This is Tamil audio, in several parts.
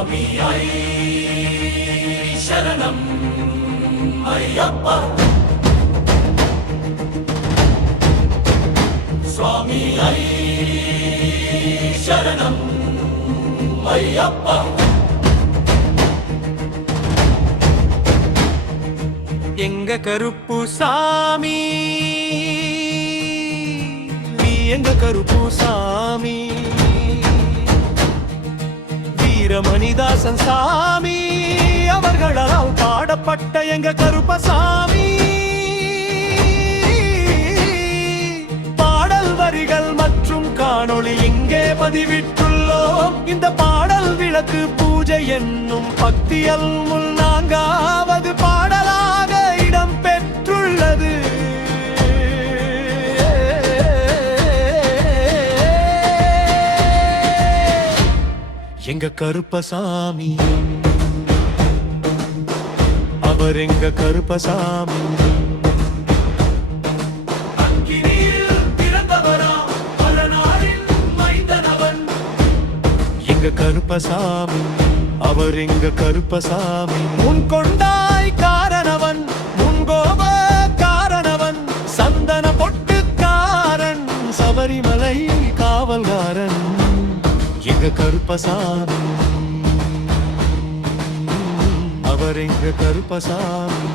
சுவாமி சரணம் ஐயப்பா சுவாமி சரணம் ஐயப்பா எங்க கருப்பு சாமி நீ எங்க கருப்பு சாமி வீரமணிதாசன் சாமி அவர்களால் பாடப்பட்ட எங்க கருப்பசாமி பாடல் வரிகள் மற்றும் காணொளி இங்கே பதிவிட்டுள்ளோம். இந்த பாடல் விளக்கு பூஜை என்னும் பக்தியல் முள் 4வது பாடலாக இடம் பெற்றுள்ளது. எங்க கருப்பசாமி அவர் எங்க கருப்பசாமி எங்க கருப்பசாமி அவர் எங்க கருப்பசாமி முன் கொண்டாய் காரணவன் முன்கோப காரணவன் சந்தன பொட்டுக்காரன் சபரிமலை காவல்காரன் எங்க கருப்பசாமி அவர் எங்க கருப்பசாமி.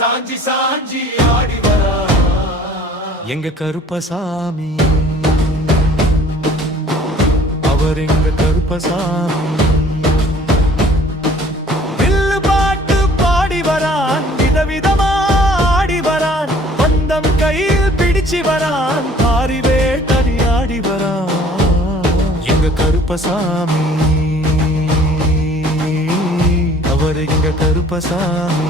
சாஞ்சி சாஞ்சி ஆடி வரா எங்க கருப்பசாமி அவர் எங்க கருப்பசாமி வில்லு பாட்டு பாடி வரான் விதவிதமா ஆடி வரான் பந்தம் கையில் பிடிச்சு வரான் பாரி வேட்டடி ஆடி வரான் எங்க கருப்பசாமி அவர் எங்க கருப்பசாமி.